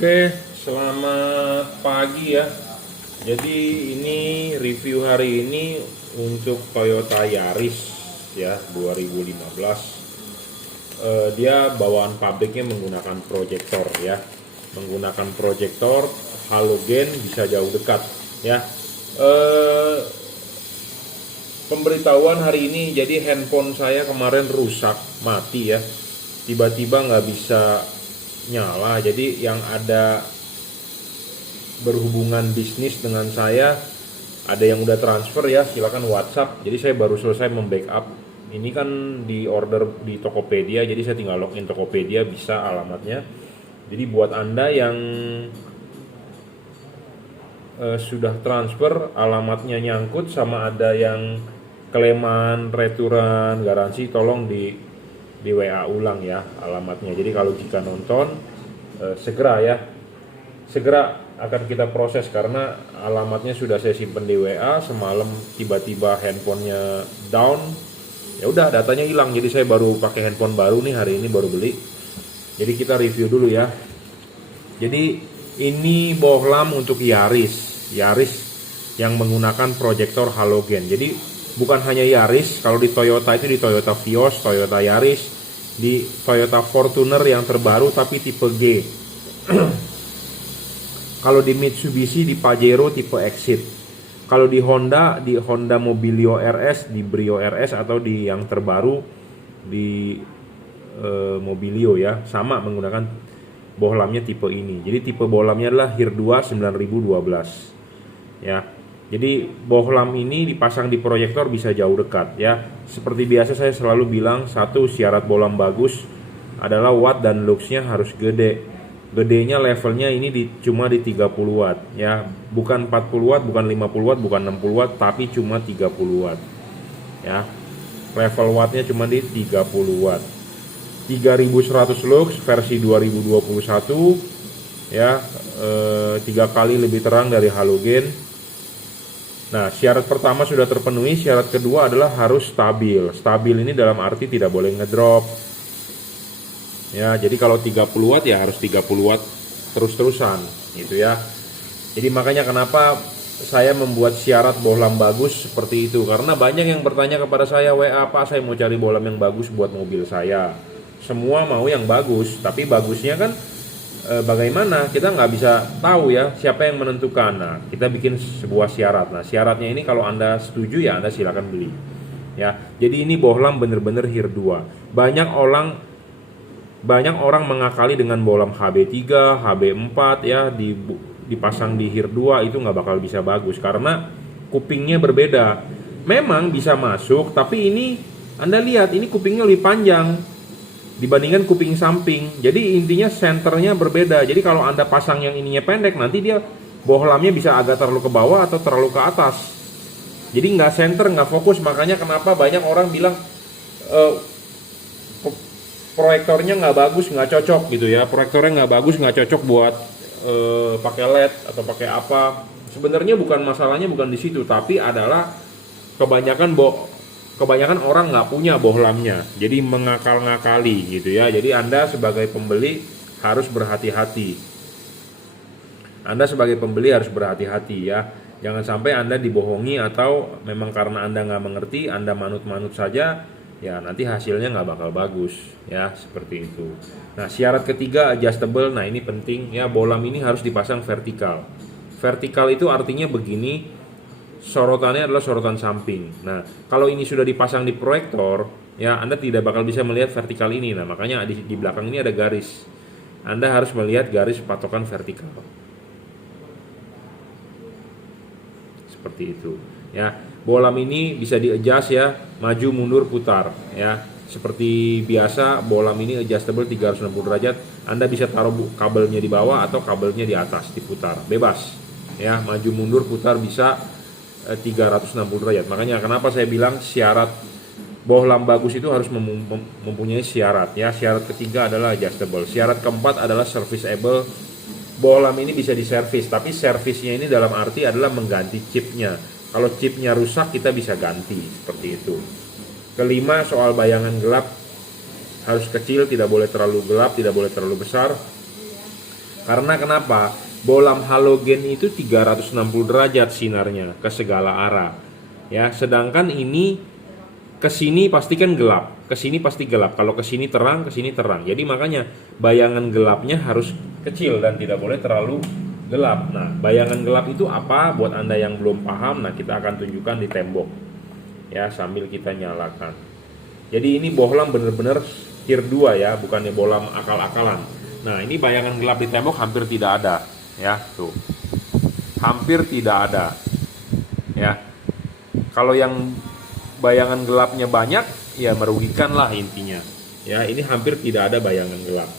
Oke, selamat pagi ya. Jadi ini review hari ini untuk Toyota Yaris ya 2015. Dia bawaan pabriknya menggunakan proyektor ya. Menggunakan proyektor halogen bisa jauh dekat ya. Pemberitahuan hari ini, jadi handphone saya kemarin rusak, mati ya. Tiba-tiba nggak bisa nyala, jadi yang ada berhubungan bisnis dengan saya, ada yang udah transfer ya, silakan WhatsApp. Jadi saya baru selesai membackup. Ini kan di order di Tokopedia, jadi saya tinggal login Tokopedia, bisa alamatnya. Jadi buat Anda yang sudah transfer, alamatnya nyangkut sama ada yang klaiman, returan, garansi, tolong di WA ulang ya alamatnya. Jadi kalau jika nonton segera akan kita proses karena alamatnya sudah saya simpen di WA. Semalam tiba-tiba handphonenya down, ya udah datanya hilang. Jadi saya baru pakai handphone baru nih, hari ini baru beli. Jadi kita review dulu ya. Jadi ini bohlam untuk Yaris yang menggunakan proyektor halogen. Jadi bukan hanya Yaris, kalau di Toyota itu di Toyota Vios, Toyota Yaris, di Toyota Fortuner yang terbaru tapi tipe G. Kalau di Mitsubishi di Pajero tipe Exit. Kalau di Honda Mobilio RS, di Brio RS, atau di yang terbaru di Mobilio ya, sama menggunakan bohlamnya tipe ini. Jadi tipe bohlamnya adalah HIR2 9012 ya. Jadi bohlam ini dipasang di proyektor bisa jauh dekat ya. Seperti biasa saya selalu bilang, satu, syarat bohlam bagus adalah watt dan luxnya harus gede. Gedenya levelnya ini cuma di 30 watt ya. Bukan 40 watt, bukan 50 watt, bukan 60 watt, tapi cuma 30 watt ya. Level wattnya cuma di 30 watt. 3100 lux versi 2021 ya, 3 kali lebih terang dari halogen. Nah, syarat pertama sudah terpenuhi, syarat kedua adalah harus stabil. Stabil ini dalam arti tidak boleh ngedrop. Ya, jadi kalau 30 watt ya harus 30 watt terus-terusan gitu ya. Jadi makanya kenapa saya membuat syarat bohlam bagus seperti itu, karena banyak yang bertanya kepada saya, WA, Pak, saya mau cari bohlam yang bagus buat mobil saya. Semua mau yang bagus, tapi bagusnya kan bagaimana, kita nggak bisa tahu ya siapa yang menentukan. Nah, kita bikin sebuah syarat. Nah, syaratnya ini kalau Anda setuju ya Anda silakan beli ya. Jadi ini bohlam bener-bener HIR2. Banyak orang mengakali dengan bohlam HB3, HB4 ya, dipasang di HIR2, itu nggak bakal bisa bagus karena kupingnya berbeda. Memang bisa masuk, tapi ini Anda lihat, ini kupingnya lebih panjang dibandingkan kuping samping. Jadi intinya senternya berbeda. Jadi kalau Anda pasang yang ininya pendek, nanti dia bohlamnya bisa agak terlalu ke bawah atau terlalu ke atas. Jadi nggak center, nggak fokus. Makanya kenapa banyak orang bilang proyektornya nggak bagus, nggak cocok gitu ya. Proyektornya nggak bagus, nggak cocok buat pakai LED atau pakai apa. Sebenarnya masalahnya bukan di situ, tapi adalah kebanyakan orang nggak punya bohlamnya, jadi mengakal-ngakali gitu ya. Jadi Anda sebagai pembeli harus berhati-hati. Ya. Jangan sampai Anda dibohongi, atau memang karena Anda nggak mengerti, Anda manut-manut saja, ya nanti hasilnya nggak bakal bagus ya, seperti itu. Nah, syarat ketiga adjustable. Nah, ini penting ya, bohlam ini harus dipasang vertikal. Vertikal itu artinya begini, sorotannya adalah sorotan samping. Nah, kalau ini sudah dipasang di proyektor, ya Anda tidak bakal bisa melihat vertikal ini. Nah, makanya di belakang ini ada garis. Anda harus melihat garis patokan vertikal. Seperti itu. Ya, bohlam ini bisa di-adjust ya, maju, mundur, putar ya. Seperti biasa, bohlam ini adjustable 360 derajat. Anda bisa taruh kabelnya di bawah atau kabelnya di atas, diputar bebas. Ya, maju, mundur, putar bisa 360 derajat. Makanya kenapa saya bilang syarat bohlam bagus itu harus mempunyai syarat ya. Syarat ketiga adalah adjustable. Syarat keempat adalah serviceable. Bohlam ini bisa diservis, tapi servisnya ini dalam arti adalah mengganti chipnya. Kalau chipnya rusak kita bisa ganti, seperti itu. Kelima, soal bayangan gelap harus kecil, tidak boleh terlalu gelap, tidak boleh terlalu besar. Karena kenapa? Bohlam halogen itu 360 derajat sinarnya ke segala arah. Ya, sedangkan ini ke sini pasti kan gelap, ke sini pasti gelap. Kalau ke sini terang, ke sini terang. Jadi makanya bayangan gelapnya harus kecil dan tidak boleh terlalu gelap. Nah, bayangan gelap itu apa? Buat Anda yang belum paham, nah kita akan tunjukkan di tembok. Ya, sambil kita nyalakan. Jadi ini bohlam bener-bener tier 2 ya, bukannya bohlam akal-akalan. Nah, ini bayangan gelap di tembok hampir tidak ada, ya, tuh. Hampir tidak ada. Ya. Kalau yang bayangan gelapnya banyak, ya merugikan lah intinya. Ya, ini hampir tidak ada bayangan gelap.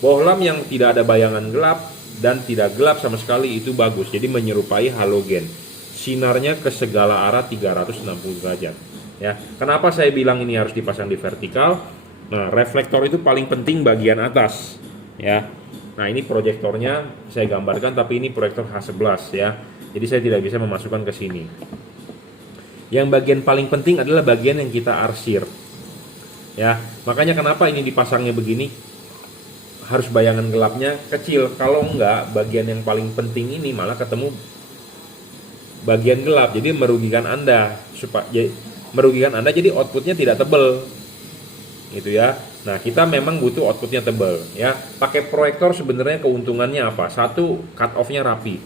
Bohlam yang tidak ada bayangan gelap dan tidak gelap sama sekali itu bagus. Jadi menyerupai halogen. Sinarnya ke segala arah 360 derajat. Ya, kenapa saya bilang ini harus dipasang di vertikal? Nah, reflektor itu paling penting bagian atas, ya. Nah, ini proyektornya saya gambarkan, tapi ini proyektor H11 ya. Jadi saya tidak bisa memasukkan ke sini. Yang bagian paling penting adalah bagian yang kita arsir. Ya, makanya kenapa ini dipasangnya begini? Harus bayangan gelapnya kecil. Kalau enggak, bagian yang paling penting ini malah ketemu bagian gelap. Jadi merugikan Anda jadi outputnya tidak tebal. Gitu ya. Nah, kita memang butuh outputnya tebal ya. Pakai proyektor sebenarnya keuntungannya apa? Satu, cut off-nya rapi.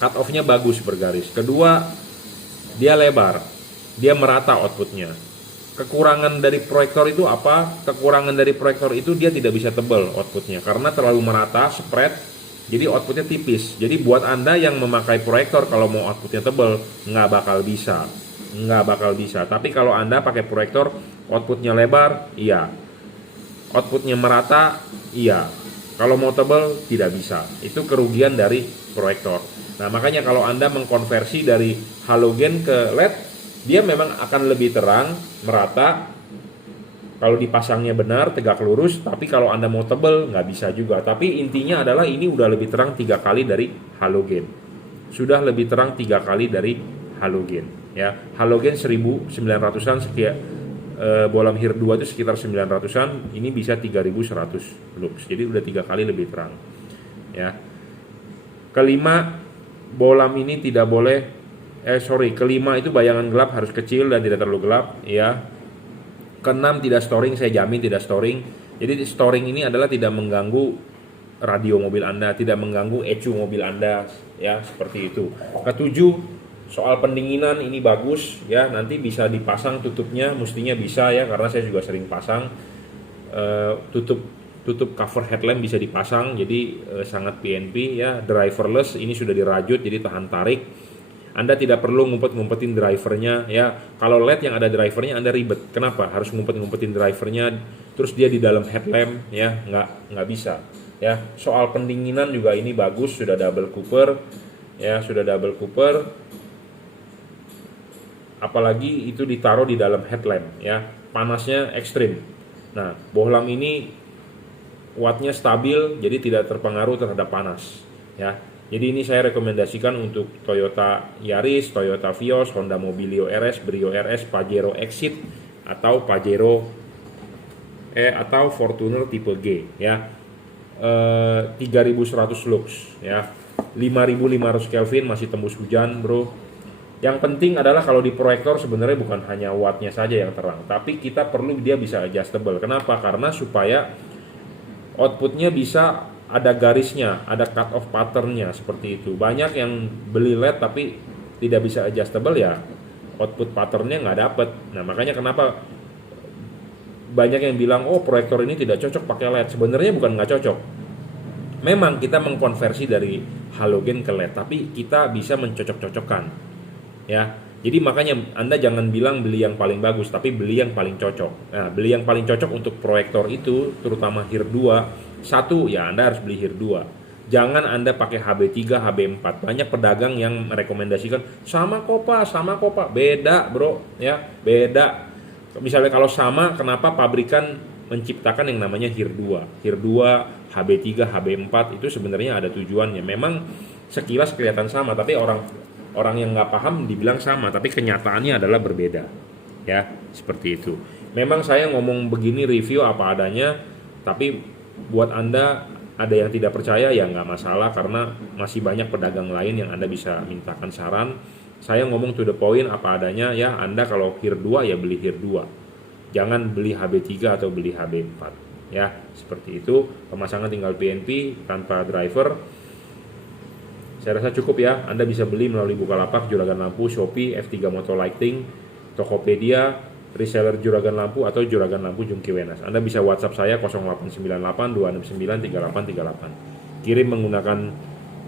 Cut off-nya bagus bergaris. Kedua, dia lebar. Dia merata outputnya. Kekurangan dari proyektor itu apa? Kekurangan dari proyektor itu dia tidak bisa tebal outputnya karena terlalu merata, spread. Jadi outputnya tipis. Jadi buat Anda yang memakai proyektor kalau mau outputnya tebal nggak bakal bisa. Tapi kalau Anda pakai proyektor outputnya lebar, iya. Outputnya merata, iya. Kalau mau tebal tidak bisa. Itu kerugian dari proyektor. Nah, makanya kalau Anda mengkonversi dari halogen ke LED, dia memang akan lebih terang, merata. Kalau dipasangnya benar, tegak lurus. Tapi kalau Anda mau tebal, nggak bisa juga. Tapi intinya adalah ini udah lebih terang 3 kali dari halogen. Sudah lebih terang 3 kali dari halogen. Ya, halogen 1900-an sekian. Bohlam HIR 2 itu sekitar 900-an, ini bisa 3100 lux. Jadi udah 3 kali lebih terang. Ya. Kelima, bohlam ini tidak boleh kelima itu bayangan gelap harus kecil dan tidak terlalu gelap, ya. Keenam, tidak storing, saya jamin tidak storing. Jadi storing ini adalah tidak mengganggu radio mobil Anda, tidak mengganggu ECU mobil Anda, ya, seperti itu. Ketujuh, soal pendinginan ini bagus ya, nanti bisa dipasang tutupnya, mestinya bisa ya, karena saya juga sering pasang. Tutup cover headlamp bisa dipasang, jadi sangat PNP ya. Driverless ini sudah dirajut jadi tahan tarik. Anda tidak perlu ngumpet-ngumpetin drivernya ya. Kalau LED yang ada drivernya Anda ribet. Kenapa? Harus ngumpet-ngumpetin drivernya terus dia di dalam headlamp ya, nggak bisa ya. Soal pendinginan juga ini bagus, sudah double cooper ya, sudah double cooper. Apalagi itu ditaruh di dalam headlamp ya, panasnya ekstrim. Nah, bohlam ini wattnya stabil, jadi tidak terpengaruh terhadap panas ya. Jadi ini saya rekomendasikan untuk Toyota Yaris, Toyota Vios, Honda Mobilio RS, Brio RS, Pajero Exit atau Pajero atau Fortuner tipe G ya. 3100 lux ya. 5500 Kelvin masih tembus hujan, Bro. Yang penting adalah kalau di proyektor sebenarnya bukan hanya wattnya saja yang terang, tapi kita perlu dia bisa adjustable. Kenapa? Karena supaya outputnya bisa ada garisnya, ada cut off patternnya seperti itu. Banyak yang beli LED tapi tidak bisa adjustable ya, output patternnya nggak dapet. Nah, makanya kenapa banyak yang bilang oh proyektor ini tidak cocok pakai LED. Sebenarnya bukan nggak cocok. Memang kita mengkonversi dari halogen ke LED, tapi kita bisa mencocok-cocokkan ya. Jadi makanya Anda jangan bilang beli yang paling bagus, tapi beli yang paling cocok. Nah, beli yang paling cocok untuk proyektor itu, terutama HIR 2, satu ya Anda harus beli HIR 2. Jangan Anda pakai HB3, HB4. Banyak pedagang yang merekomendasikan sama kok Pak. Beda, Bro, ya, beda. Misalnya kalau sama, kenapa pabrikan menciptakan yang namanya HIR 2? HIR 2, HB3, HB4 itu sebenarnya ada tujuannya. Memang sekilas kelihatan sama, tapi orang yang nggak paham dibilang sama, tapi kenyataannya adalah berbeda ya, seperti itu. Memang saya ngomong begini review apa adanya, tapi buat Anda ada yang tidak percaya ya nggak masalah, karena masih banyak pedagang lain yang Anda bisa mintakan saran. Saya ngomong to the point apa adanya ya. Anda kalau HIR 2 ya beli HIR 2, jangan beli HB3 atau beli HB4 ya, seperti itu. Pemasangan tinggal PNP tanpa driver. Saya rasa cukup ya. Anda bisa beli melalui Bukalapak, Juragan Lampu, Shopee, F3 Motor Lighting, Tokopedia, reseller Juragan Lampu, atau Juragan Lampu Jungki Wenas. Anda bisa WhatsApp saya 0898 269 3838. Kirim menggunakan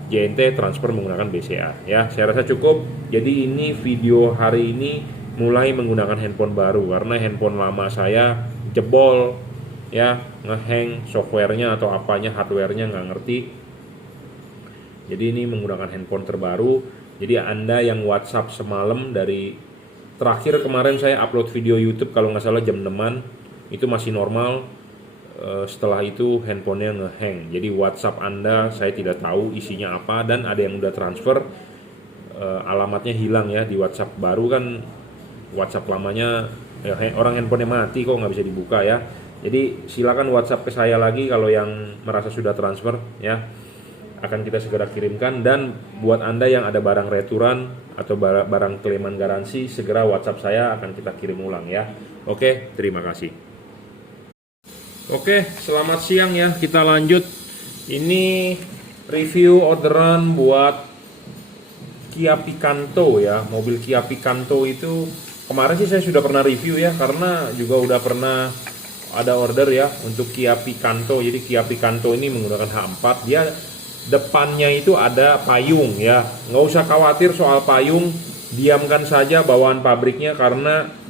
JNT, transfer menggunakan BCA ya. Saya rasa cukup. Jadi ini video hari ini mulai menggunakan handphone baru karena handphone lama saya jebol ya, ngehang softwarenya atau apanya, hardwarenya nggak ngerti. Jadi ini menggunakan handphone terbaru. Jadi Anda yang WhatsApp semalam, dari terakhir kemarin saya upload video YouTube kalau nggak salah jam 6-an, itu masih normal. Setelah itu handphonenya ngehang. Jadi WhatsApp Anda saya tidak tahu isinya apa, dan ada yang udah transfer alamatnya hilang ya. Di WhatsApp baru kan WhatsApp lamanya orang handphonenya mati kok nggak bisa dibuka ya. Jadi silakan WhatsApp ke saya lagi kalau yang merasa sudah transfer ya. Akan kita segera kirimkan. Dan buat Anda yang ada barang returan atau barang klaiman garansi, segera WhatsApp saya, akan kita kirim ulang ya. Oke, terima kasih. Oke, selamat siang ya. Kita lanjut. Ini review orderan buat Kia Picanto ya. Mobil Kia Picanto itu kemarin sih saya sudah pernah review ya, karena juga udah pernah ada order ya untuk Kia Picanto. Jadi Kia Picanto ini menggunakan H4. Dia depannya itu ada payung ya. Nggak usah khawatir soal payung, diamkan saja bawaan pabriknya, karena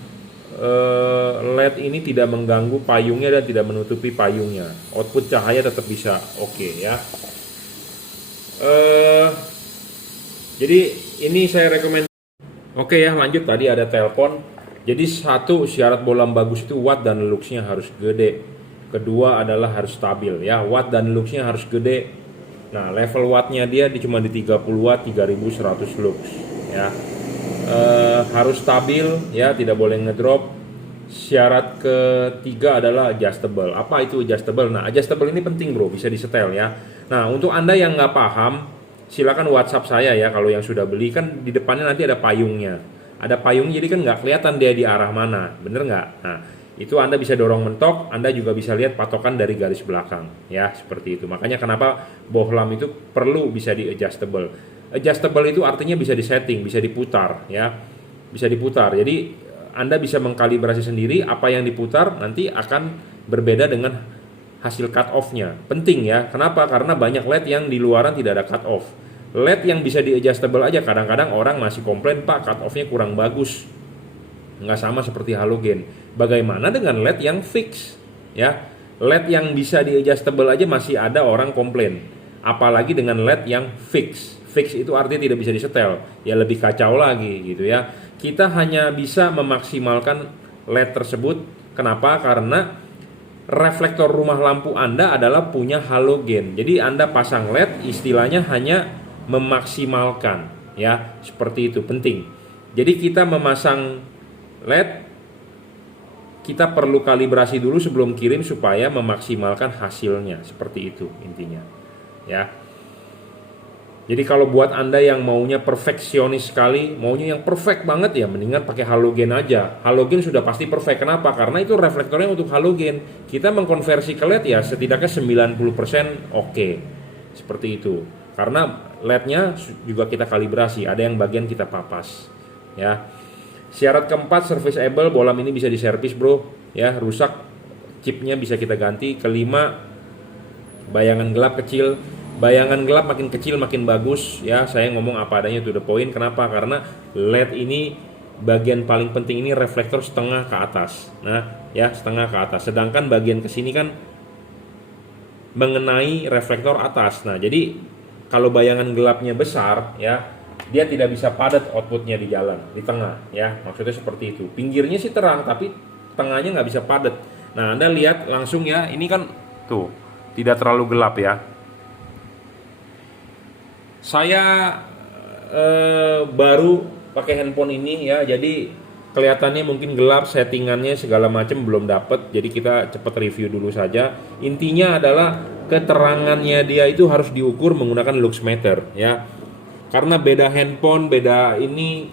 LED ini tidak mengganggu payungnya dan tidak menutupi payungnya. Output cahaya tetap bisa oke ya. Jadi ini saya rekomend. Oke ya, lanjut. Tadi ada telepon. Jadi satu, syarat bolam bagus itu watt dan luxnya harus gede. Kedua adalah harus stabil ya. Watt dan luxnya harus gede. Nah, level wattnya dia cuma di 30 watt, 3100 lux ya. Harus stabil ya, tidak boleh ngedrop. Syarat ketiga adalah adjustable. Apa itu adjustable? Nah, adjustable ini penting bro, bisa disetel ya. Nah, untuk Anda yang nggak paham, silakan WhatsApp saya ya. Kalau yang sudah beli kan di depannya nanti ada payungnya. Ada payung, jadi kan nggak kelihatan dia di arah mana, bener nggak? Nah, itu Anda bisa dorong mentok, Anda juga bisa lihat patokan dari garis belakang ya, seperti itu. Makanya kenapa bohlam itu perlu bisa di adjustable. Adjustable itu artinya bisa disetting, bisa diputar ya, bisa diputar. Jadi Anda bisa mengkalibrasi sendiri apa yang diputar nanti akan berbeda dengan hasil cut off-nya. Penting ya, kenapa? Karena banyak LED yang di luaran tidak ada cut off. LED yang bisa di adjustable aja kadang-kadang orang masih komplain, Pak cut off-nya kurang bagus. Nggak sama seperti halogen. Bagaimana dengan LED yang fix ya? LED yang bisa di adjustable aja masih ada orang komplain, apalagi dengan LED yang fix. Fix itu artinya tidak bisa disetel, ya lebih kacau lagi gitu ya. Kita hanya bisa memaksimalkan LED tersebut. Kenapa? Karena reflektor rumah lampu Anda adalah punya halogen. Jadi Anda pasang LED istilahnya hanya memaksimalkan ya, seperti itu, penting. Jadi kita memasang LED, kita perlu kalibrasi dulu sebelum kirim supaya memaksimalkan hasilnya, seperti itu intinya ya. Jadi kalau buat Anda yang maunya perfeksionis sekali, maunya yang perfect banget ya, mendingan pakai halogen aja. Halogen sudah pasti perfect. Kenapa? Karena itu reflektornya untuk halogen. Kita mengkonversi ke LED ya setidaknya 90% oke. Seperti itu. Karena LED-nya juga kita kalibrasi, ada yang bagian kita papas ya. Syarat keempat, serviceable, bohlam ini bisa diservis bro ya, rusak chipnya bisa kita ganti. Kelima, bayangan gelap kecil. Bayangan gelap makin kecil makin bagus ya. Saya ngomong apa adanya to the point. Kenapa? Karena LED ini bagian paling penting ini reflektor setengah ke atas. Nah ya, setengah ke atas. Sedangkan bagian kesini kan mengenai reflektor atas. Nah jadi kalau bayangan gelapnya besar ya, dia tidak bisa padat outputnya di jalan, di tengah ya. Maksudnya seperti itu. Pinggirnya sih terang tapi tengahnya nggak bisa padat. Nah Anda lihat langsung ya, ini kan tuh tidak terlalu gelap ya. Saya baru pakai handphone ini ya, jadi kelihatannya mungkin gelap, settingannya segala macam belum dapet. Jadi kita cepat review dulu saja. Intinya adalah keterangannya dia itu harus diukur menggunakan luxmeter ya. Karena beda handphone, beda ini,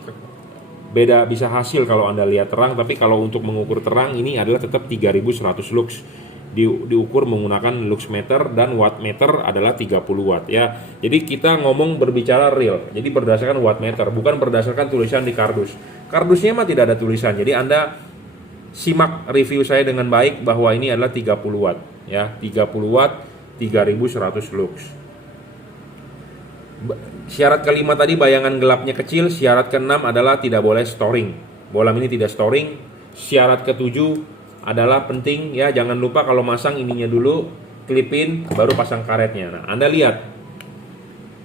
beda bisa hasil kalau Anda lihat terang, tapi kalau untuk mengukur terang ini adalah tetap 3100 lux. Diukur menggunakan luxmeter dan wattmeter adalah 30 watt ya. Jadi kita ngomong berbicara real. Jadi berdasarkan wattmeter, bukan berdasarkan tulisan di kardus. Kardusnya mah tidak ada tulisan. Jadi Anda simak review saya dengan baik bahwa ini adalah 30 watt ya. 30 watt 3100 lux. Syarat kelima tadi bayangan gelapnya kecil. Syarat keenam adalah tidak boleh storing. Bohlam ini tidak storing. Syarat ketujuh adalah penting ya, jangan lupa kalau masang ininya dulu, klipin, baru pasang karetnya. Nah, Anda lihat.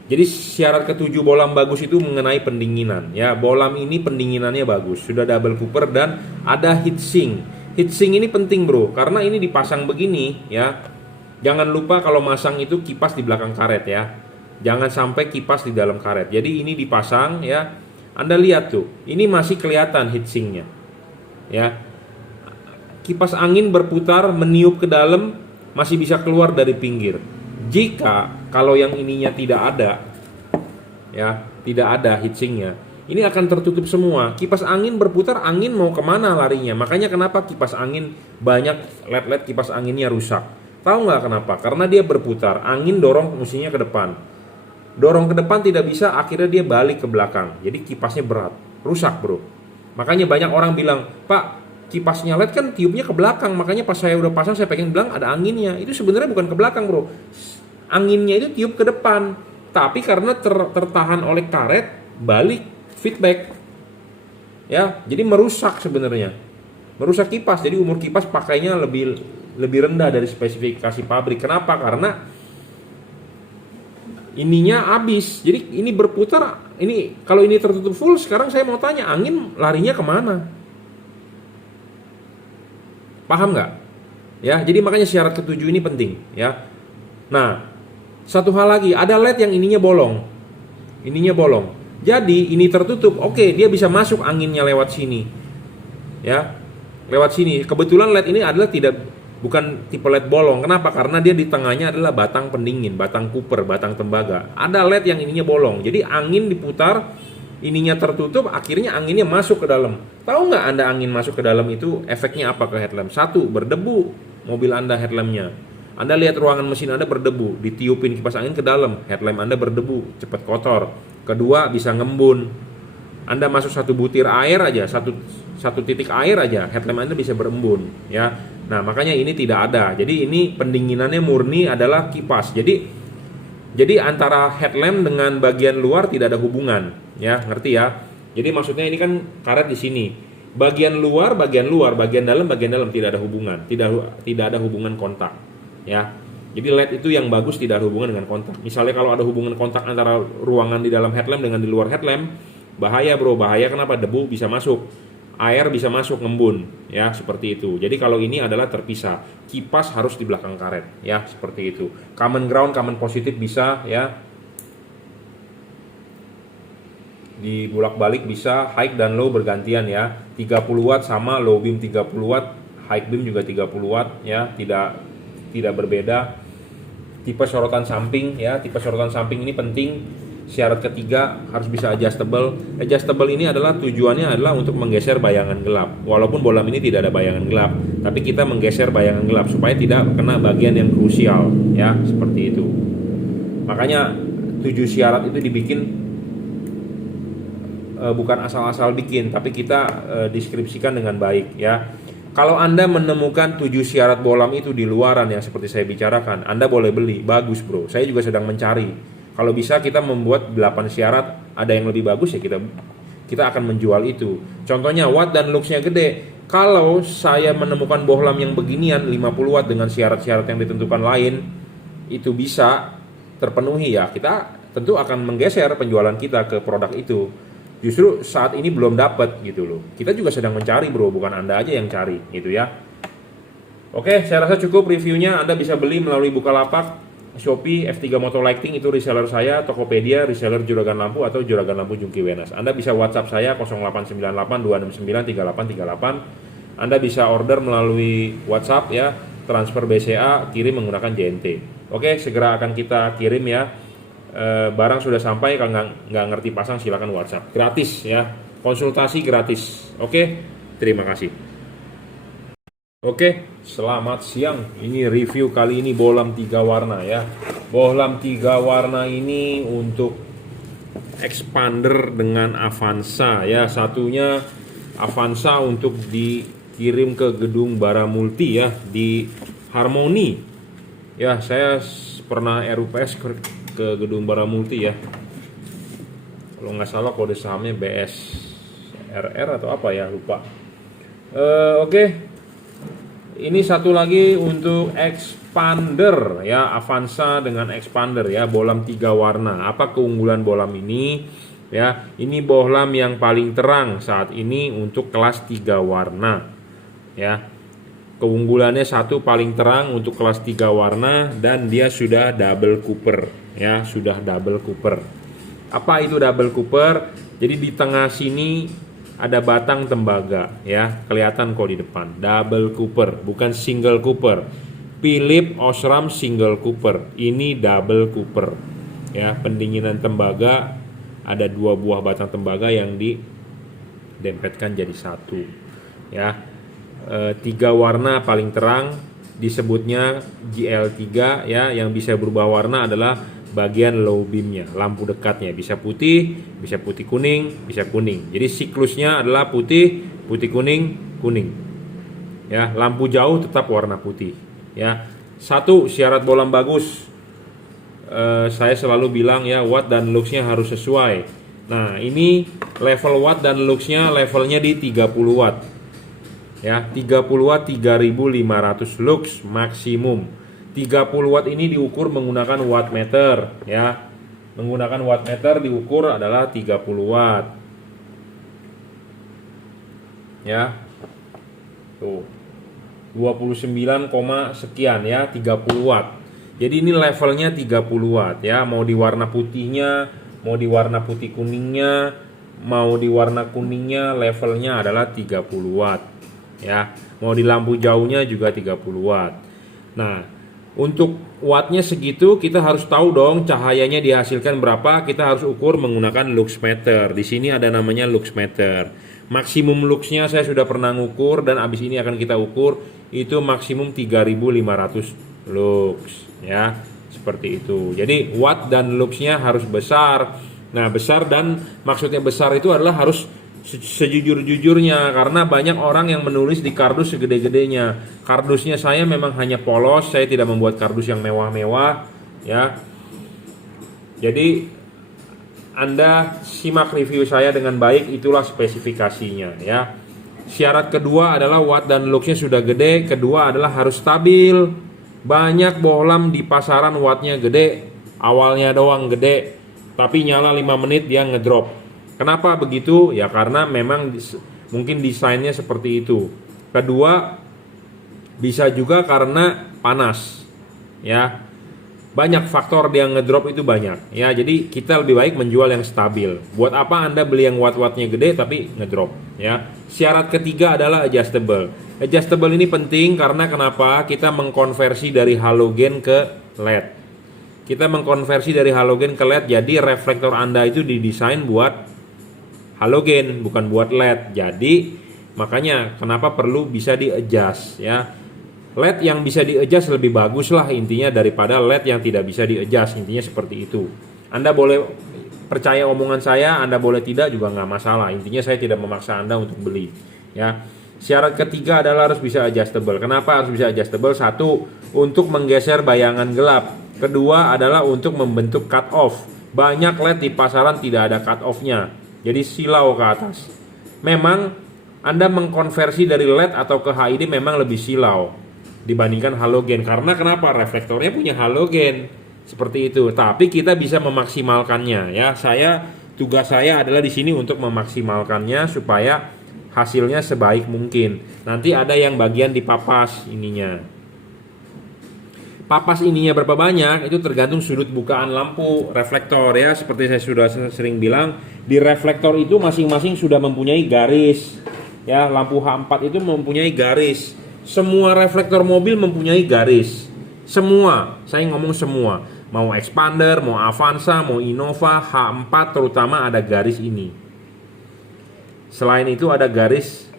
Jadi syarat ketujuh bohlam bagus itu mengenai pendinginan ya. Bohlam ini pendinginannya bagus, sudah double cooper dan ada heatsink. Heatsink ini penting bro, karena ini dipasang begini ya. Jangan lupa kalau masang itu kipas di belakang karet ya. Jangan sampai kipas di dalam karet. Jadi ini dipasang ya. Anda lihat tuh, ini masih kelihatan heatsinknya ya. Kipas angin berputar meniup ke dalam, masih bisa keluar dari pinggir. Jika kalau yang ininya tidak ada ya, tidak ada heatsinknya, ini akan tertutup semua. Kipas angin berputar, angin mau kemana larinya? Makanya kenapa kipas angin banyak led-led kipas anginnya rusak. Tahu nggak kenapa? Karena dia berputar, angin dorong mesinnya ke depan. Dorong ke depan tidak bisa, akhirnya dia balik ke belakang. Jadi kipasnya berat, rusak bro. Makanya banyak orang bilang, Pak, kipasnya LED kan tiupnya ke belakang, makanya pas saya udah pasang saya pengen bilang ada anginnya. Itu sebenarnya bukan ke belakang bro, anginnya itu tiup ke depan, tapi karena tertahan oleh karet, balik feedback ya, jadi merusak sebenarnya, merusak kipas. Jadi umur kipas pakainya lebih rendah dari spesifikasi pabrik. Kenapa? Karena ininya habis. Jadi ini berputar, ini kalau ini tertutup full, sekarang saya mau tanya angin larinya kemana? Paham nggak? Ya, jadi makanya syarat ketujuh ini penting ya. Nah, satu hal lagi, ada LED yang ininya bolong. Ininya bolong. Jadi ini tertutup, oke, dia bisa masuk anginnya lewat sini. Ya. Lewat sini. Kebetulan LED ini adalah bukan tipe LED bolong. Kenapa? Karena dia di tengahnya adalah batang pendingin, batang cooper, batang tembaga. Ada LED yang ininya bolong. Jadi angin diputar, ininya tertutup, akhirnya anginnya masuk ke dalam. Tahu nggak Anda angin masuk ke dalam itu efeknya apa ke headlamp? Satu, berdebu mobil Anda headlampnya. Anda lihat ruangan mesin Anda berdebu, ditiupin kipas angin ke dalam, headlamp Anda berdebu, cepat kotor. Kedua, bisa ngembun. Anda masuk satu butir air aja, satu titik air aja, headlamp Anda bisa berembun ya. Nah, makanya ini tidak ada. Jadi ini pendinginannya murni adalah kipas. Jadi antara headlamp dengan bagian luar tidak ada hubungan, ya, ngerti ya? Jadi maksudnya ini kan karet di sini. Bagian luar, bagian dalam tidak ada hubungan, tidak ada hubungan kontak, ya. Jadi LED itu yang bagus tidak ada hubungan dengan kontak. Misalnya kalau ada hubungan kontak antara ruangan di dalam headlamp dengan di luar headlamp, bahaya bro, bahaya. Kenapa? Debu bisa masuk, air bisa masuk, ngembun, ya, seperti itu. Jadi kalau ini adalah terpisah, kipas harus di belakang karet, ya, seperti itu. Common ground, common positif bisa, ya, di bolak-balik bisa, high dan low bergantian, ya. 30 watt sama low beam 30 watt, high beam juga 30 watt, ya, tidak berbeda. Tipe sorotan samping, ya, tipe sorotan samping ini penting. Syarat ketiga harus bisa adjustable. Adjustable ini adalah tujuannya adalah untuk menggeser bayangan gelap. Walaupun bohlam ini tidak ada bayangan gelap, tapi kita menggeser bayangan gelap supaya tidak kena bagian yang krusial, ya, seperti itu. Makanya 7 syarat itu dibikin bukan asal-asal bikin, tapi kita deskripsikan dengan baik, ya. Kalau Anda menemukan 7 syarat bohlam itu di luaran yang seperti saya bicarakan, Anda boleh beli, bagus bro. Saya juga sedang mencari. Kalau bisa kita membuat 8 syarat, ada yang lebih bagus ya kita akan menjual itu. Contohnya watt dan luxnya gede. Kalau saya menemukan bohlam yang beginian 50 watt dengan syarat-syarat yang ditentukan lain, itu bisa terpenuhi, ya, kita tentu akan menggeser penjualan kita ke produk itu. Justru saat ini belum dapat gitu loh. Kita juga sedang mencari bro, bukan Anda aja yang cari gitu ya. Oke, saya rasa cukup reviewnya. Anda bisa beli melalui Bukalapak, Shopee, F3 Moto Lighting itu reseller saya, Tokopedia reseller Juragan Lampu atau Juragan Lampu Jungki Wenas. Anda bisa WhatsApp saya 0898 269 3838. Anda bisa order melalui WhatsApp, ya, transfer BCA, kirim menggunakan JNT. Oke, segera akan kita kirim ya. Barang sudah sampai, kalau nggak ngerti pasang silakan WhatsApp, gratis ya, konsultasi gratis. Oke, terima kasih. Oke, selamat siang. Ini review kali ini bohlam 3 warna ya. Bohlam 3 warna ini untuk expander dengan Avanza ya. Satunya Avanza untuk dikirim ke gedung Baramulti ya, di Harmoni. Ya, saya pernah RUPS ke gedung Baramulti ya. Kalau nggak salah kode sahamnya BSRR atau apa ya, lupa. Oke. Ini satu lagi untuk expander ya, Avanza dengan expander ya, bohlam 3 warna. Apa keunggulan bohlam ini? Ya, ini bohlam yang paling terang saat ini untuk kelas 3 warna. Ya. Keunggulannya satu, paling terang untuk kelas 3 warna, dan dia sudah double cooper ya, sudah double cooper. Apa itu double cooper? Jadi di tengah sini ada batang tembaga ya, kelihatan kok di depan. Double cooper, bukan single cooper. Philip Osram single cooper, ini double cooper ya. Pendinginan tembaga, ada 2 buah batang tembaga yang didempetkan jadi satu ya. 3 warna paling terang, disebutnya GL3 ya. Yang bisa berubah warna adalah bagian low beamnya, lampu dekatnya, bisa putih kuning, bisa kuning. Jadi siklusnya adalah putih kuning ya. Lampu jauh tetap warna putih ya. Satu, syarat bohlam bagus, saya selalu bilang ya, watt dan luxnya harus sesuai. Nah, ini level watt dan luxnya levelnya di 30 watt ya. 30 watt 3500 lux maksimum. 30 watt ini diukur menggunakan wattmeter ya. Menggunakan wattmeter diukur adalah 30 watt. Ya. Tuh. 29, sekian ya, 30 watt. Jadi ini levelnya 30 watt ya. Mau di warna putihnya, mau di warna putih kuningnya, mau di warna kuningnya, levelnya adalah 30 watt ya. Mau di lampu jauhnya juga 30 watt. Nah, untuk wattnya segitu, kita harus tahu dong cahayanya dihasilkan berapa. Kita harus ukur menggunakan luxmeter. Di sini ada namanya luxmeter. Maksimum luxnya saya sudah pernah ngukur, dan abis ini akan kita ukur. Itu maksimum 3500 lux ya. Seperti itu. Jadi watt dan luxnya harus besar. Nah, besar, dan maksudnya besar itu adalah harus sejujur-jujurnya, karena banyak orang yang menulis di kardus segede-gedenya. Kardusnya saya memang hanya polos, saya tidak membuat kardus yang mewah-mewah ya. Jadi Anda simak review saya dengan baik, itulah spesifikasinya ya. Syarat kedua adalah watt dan luxnya sudah gede. Kedua adalah harus stabil. Banyak bohlam di pasaran wattnya gede, awalnya doang gede, tapi nyala 5 menit dia ngedrop. Kenapa begitu? Ya karena memang mungkin desainnya seperti itu. Kedua, bisa juga karena panas ya. Banyak faktor yang ngedrop itu banyak ya. Jadi kita lebih baik menjual yang stabil. Buat apa Anda beli yang watt-wattnya gede tapi ngedrop ya. Syarat ketiga adalah adjustable. Adjustable ini penting karena kenapa? Kita mengkonversi dari halogen ke LED. Kita mengkonversi dari halogen ke LED, jadi reflektor Anda itu didesain buat halogen, bukan buat LED. Jadi makanya kenapa perlu bisa di-adjust ya. LED yang bisa di-adjust lebih bagus lah intinya daripada LED yang tidak bisa di-adjust. Intinya seperti itu. Anda boleh percaya omongan saya, Anda boleh tidak juga nggak masalah. Intinya saya tidak memaksa Anda untuk beli ya. Syarat ketiga adalah harus bisa adjustable. Kenapa harus bisa adjustable? Satu, untuk menggeser bayangan gelap. Kedua adalah untuk membentuk cut off. Banyak LED di pasaran tidak ada cut off-nya, jadi silau ke atas. Memang Anda mengkonversi dari LED atau ke HID memang lebih silau dibandingkan halogen. Karena kenapa? Reflektornya punya halogen. Seperti itu. Tapi kita bisa memaksimalkannya ya. Tugas saya adalah di sini untuk memaksimalkannya supaya hasilnya sebaik mungkin. Nanti ada yang bagian dipapas ininya. Papas ininya berapa banyak itu tergantung sudut bukaan lampu reflektor ya. Seperti saya sudah sering bilang, di reflektor itu masing-masing sudah mempunyai garis ya. Lampu H4 itu mempunyai garis. Semua reflektor mobil mempunyai garis. Semua, saya ngomong semua. Mau Expander, mau Avanza, mau Innova, H4 terutama ada garis ini. Selain itu ada garis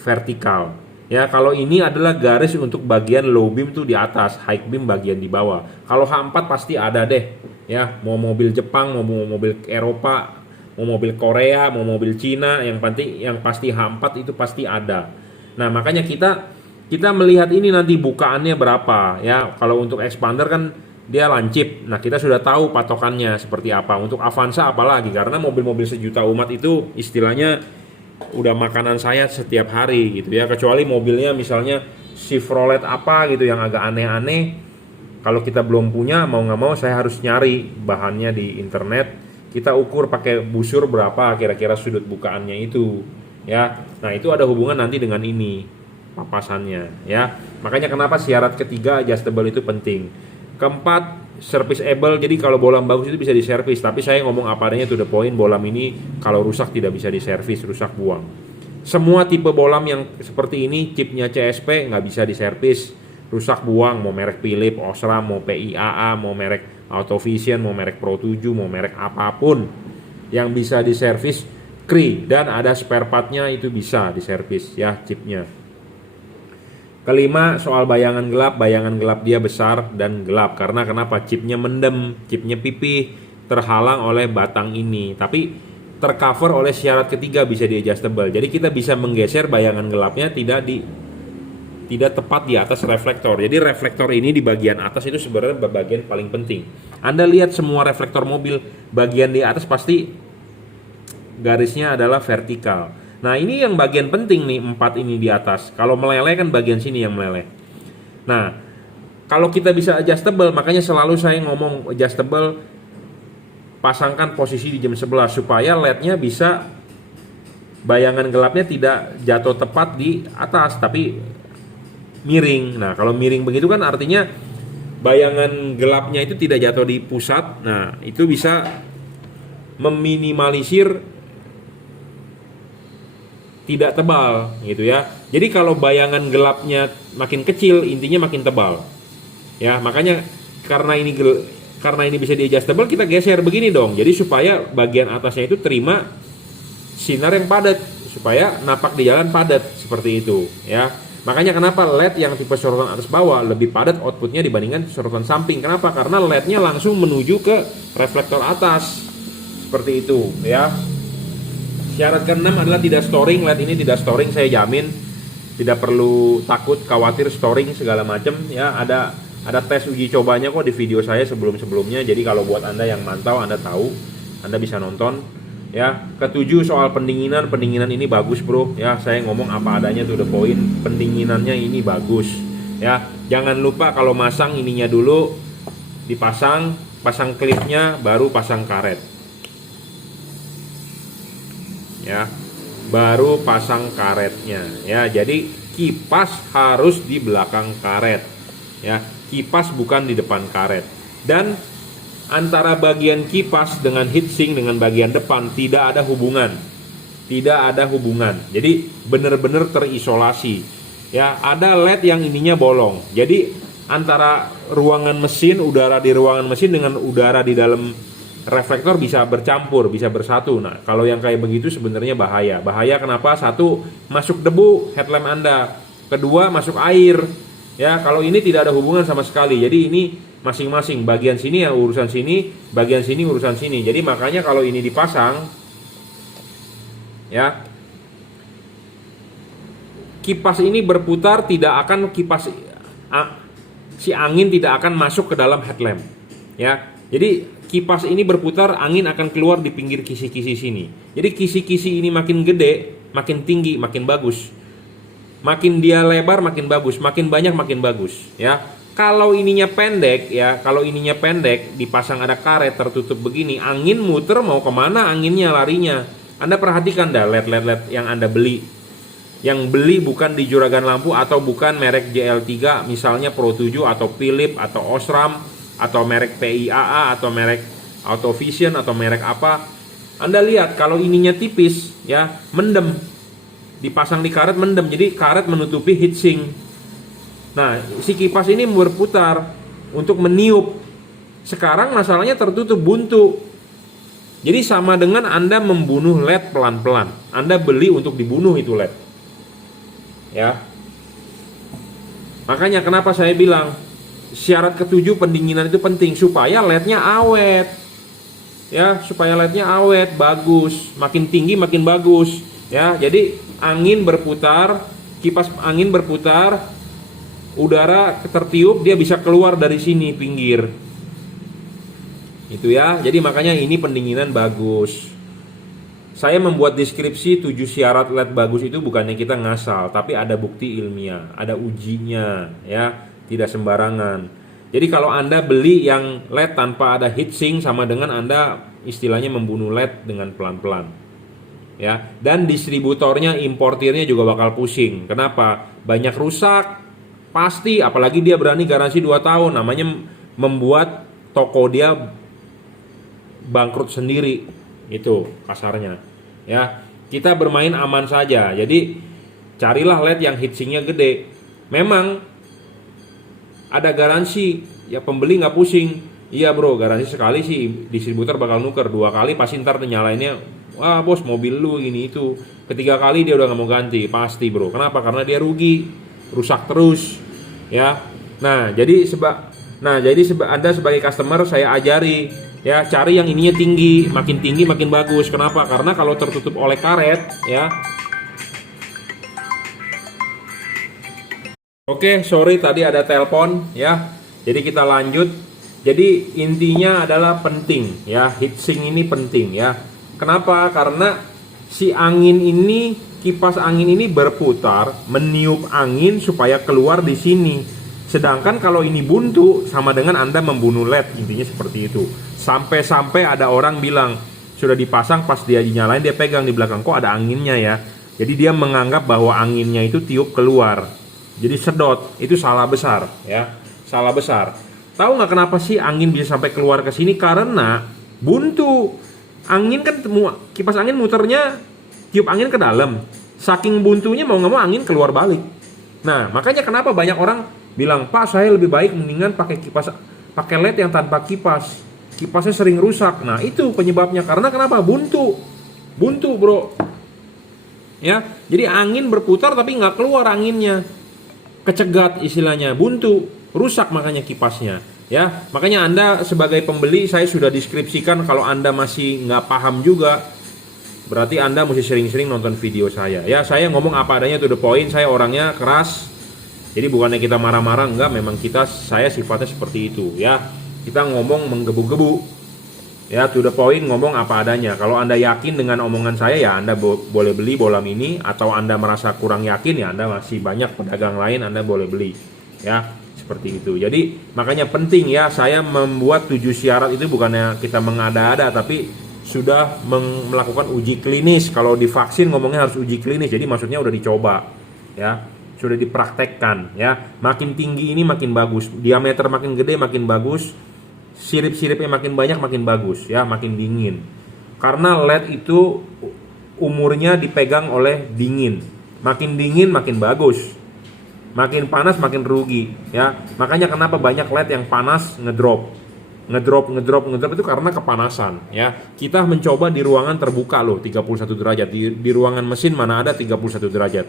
vertikal. Ya, kalau ini adalah garis untuk bagian low beam tuh di atas, high beam bagian di bawah. Kalau H4 pasti ada deh. Ya, mau mobil Jepang, mau mobil Eropa, mau mobil Korea, mau mobil Cina, yang pasti H4 itu pasti ada. Nah, makanya kita melihat ini nanti bukaannya berapa ya. Kalau untuk Expander kan dia lancip. Nah, kita sudah tahu patokannya seperti apa. Untuk Avanza apalagi, karena mobil-mobil sejuta umat itu istilahnya udah makanan saya setiap hari gitu ya. Kecuali mobilnya misalnya Chevrolet apa gitu yang agak aneh-aneh. Kalau kita belum punya, mau nggak mau saya harus nyari bahannya di internet. Kita ukur pakai busur berapa kira-kira sudut bukaannya itu ya. Nah, itu ada hubungan nanti dengan ini papasannya ya. Makanya kenapa syarat ketiga adjustable itu penting. Keempat, serviceable. Jadi kalau bolam bagus itu bisa diservis, tapi saya ngomong apa adanya to the point. Bolam ini kalau rusak tidak bisa diservis, rusak buang. Semua tipe bolam yang seperti ini chipnya CSP nggak bisa diservis, rusak buang. Mau merek Philips, Osram, mau PIAA, mau merek Autovision, mau merek Pro 7, mau merek apapun yang bisa diservis KRI dan ada spare partnya itu bisa diservis ya chipnya. Kelima, soal bayangan gelap dia besar dan gelap karena kenapa? Chipnya mendem, chipnya pipih, terhalang oleh batang ini, tapi tercover oleh syarat ketiga bisa di adjustable. Jadi kita bisa menggeser bayangan gelapnya tidak tepat di atas reflektor. Jadi reflektor ini di bagian atas itu sebenarnya bagian paling penting. Anda lihat semua reflektor mobil, bagian di atas pasti garisnya adalah vertikal. Nah, ini yang bagian penting nih, 4 ini di atas. Kalau meleleh kan bagian sini yang meleleh. Nah, kalau kita bisa adjustable, makanya selalu saya ngomong adjustable, pasangkan posisi di jam 11 supaya LED-nya bisa bayangan gelapnya tidak jatuh tepat di atas, tapi miring. Nah, kalau miring begitu kan artinya bayangan gelapnya itu tidak jatuh di pusat. Nah, itu bisa meminimalisir tidak tebal gitu ya. Jadi kalau bayangan gelapnya makin kecil, intinya makin tebal. Ya, makanya karena ini bisa di adjustable, kita geser begini dong. Jadi supaya bagian atasnya itu terima sinar yang padat, supaya napak di jalan padat seperti itu ya. Makanya kenapa LED yang tipe sorotan atas bawah lebih padat outputnya dibandingkan sorotan samping. Kenapa? Karena LED-nya langsung menuju ke reflektor atas. Seperti itu ya. Syarat ke-6 adalah tidak storing. LED ini tidak storing, saya jamin. Tidak perlu takut, khawatir storing segala macam ya. Ada tes uji cobanya kok di video saya sebelum-sebelumnya. Jadi kalau buat Anda yang mantau, Anda tahu, Anda bisa nonton. Ya, ketujuh soal pendinginan ini bagus bro ya, saya ngomong apa adanya to the point, pendinginannya ini bagus ya. Jangan lupa kalau masang ininya dulu dipasang, pasang klipnya baru pasang karet ya, baru pasang karetnya ya. Jadi kipas harus di belakang karet ya, kipas bukan di depan karet. Dan antara bagian kipas dengan heatsink dengan bagian depan tidak ada hubungan. Tidak ada hubungan. Jadi benar-benar terisolasi. Ya, ada LED yang ininya bolong. Jadi antara ruangan mesin, udara di ruangan mesin dengan udara di dalam reflektor bisa bercampur, bisa bersatu. Nah, kalau yang kayak begitu sebenarnya bahaya. Bahaya kenapa? Satu, masuk debu headlamp Anda. Kedua, masuk air. Ya, kalau ini tidak ada hubungan sama sekali. Jadi ini masing-masing, bagian sini ya urusan sini, bagian sini urusan sini. Jadi makanya kalau ini dipasang ya, kipas ini berputar, tidak akan si angin tidak akan masuk ke dalam headlamp ya. Jadi kipas ini berputar, angin akan keluar di pinggir kisi-kisi sini. Jadi kisi-kisi ini makin gede, makin tinggi, makin bagus. Makin dia lebar makin bagus, makin banyak makin bagus ya. Kalau ininya pendek ya, kalau ininya pendek, dipasang ada karet tertutup begini, angin muter mau kemana anginnya larinya. Anda perhatikan dah LED yang Anda beli. Yang beli bukan di juragan lampu atau bukan merek JL3, misalnya Pro 7 atau Philips atau Osram atau merek PIAA atau merek Autovision atau merek apa. Anda lihat kalau ininya tipis ya, mendem. Dipasang di karet mendem, jadi karet menutupi heatsink. Nah, si kipas ini berputar untuk meniup. Sekarang masalahnya tertutup, buntu. Jadi sama dengan Anda membunuh LED pelan-pelan. Anda beli untuk dibunuh itu LED. Ya. Makanya kenapa saya bilang syarat ketujuh pendinginan itu penting supaya LED-nya awet. Ya, supaya LED-nya awet, bagus, makin tinggi makin bagus, ya. Jadi angin berputar, kipas angin berputar, udara tertiup, dia bisa keluar dari sini pinggir. Itu ya. Jadi makanya ini pendinginan bagus. Saya membuat deskripsi 7 syarat LED bagus itu bukannya kita ngasal, tapi ada bukti ilmiah, ada ujinya, ya, tidak sembarangan. Jadi kalau Anda beli yang LED tanpa ada heatsink sama dengan Anda istilahnya membunuh LED dengan pelan-pelan. Ya, dan distributornya, importirnya juga bakal pusing. Kenapa? Banyak rusak. Pasti, apalagi dia berani garansi 2 tahun, namanya membuat toko dia bangkrut sendiri. Itu kasarnya. Ya, kita bermain aman saja. Jadi carilah LED yang heatsinknya gede. Memang ada garansi, ya pembeli nggak pusing. Iya bro, garansi sekali sih, distributor bakal nuker. 2 kali pasti ntar nyalainnya, wah bos mobil lu ini itu. Ketiga kali dia udah nggak mau ganti, pasti bro. Kenapa? Karena dia rugi, rusak terus, ya. Nah jadi Anda sebagai customer saya ajari, ya, cari yang ininya tinggi makin bagus. Kenapa? Karena kalau tertutup oleh karet, ya. Oke, sorry tadi ada telepon, ya. Jadi kita lanjut. Jadi intinya adalah penting, ya, heatsink ini penting, ya. Kenapa? Karena si angin ini, kipas angin ini berputar, meniup angin supaya keluar di sini. Sedangkan kalau ini buntu, sama dengan Anda membunuh LED, intinya seperti itu. Sampai-sampai ada orang bilang sudah dipasang, pas dia dinyalain dia pegang di belakang, kok ada anginnya ya. Jadi dia menganggap bahwa anginnya itu tiup keluar. Jadi sedot, itu salah besar, ya, salah besar. Tahu nggak kenapa sih angin bisa sampai keluar ke sini? Karena buntu. Angin kan, kipas angin muternya, tiup angin ke dalam. Saking buntunya mau nggak mau angin keluar balik. Nah, makanya kenapa banyak orang bilang, Pak saya lebih baik mendingan pakai LED yang tanpa kipas. Kipasnya sering rusak. Nah itu penyebabnya. Karena kenapa? Buntu bro. Ya, jadi angin berputar tapi nggak keluar anginnya. Kecegat istilahnya, buntu, rusak makanya kipasnya, ya. Makanya Anda sebagai pembeli, saya sudah deskripsikan. Kalau Anda masih nggak paham juga, berarti Anda mesti sering-sering nonton video saya, ya. Saya ngomong apa adanya, to the point. Saya orangnya keras, jadi bukannya kita marah-marah, enggak. Memang saya sifatnya seperti itu, ya. Kita ngomong menggebu-gebu, ya, to the point, ngomong apa adanya. Kalau Anda yakin dengan omongan saya, ya Anda boleh beli bolam ini. Atau Anda merasa kurang yakin, ya Anda masih banyak pedagang lain, Anda boleh beli, ya, seperti itu. Jadi makanya penting, ya, saya membuat 7 syarat itu bukannya kita mengada-ada, tapi sudah melakukan uji klinis. Kalau di vaksin ngomongnya harus uji klinis, jadi maksudnya udah dicoba, ya, sudah dipraktekkan, ya. Makin tinggi ini makin bagus, diameter makin gede makin bagus, sirip-siripnya makin banyak makin bagus, ya, makin dingin. Karena LED itu umurnya dipegang oleh dingin. Makin dingin makin bagus. Makin panas makin rugi, ya. Makanya kenapa banyak LED yang panas ngedrop itu karena kepanasan, ya. Kita mencoba di ruangan terbuka loh, 31 derajat. Di ruangan mesin mana ada 31 derajat.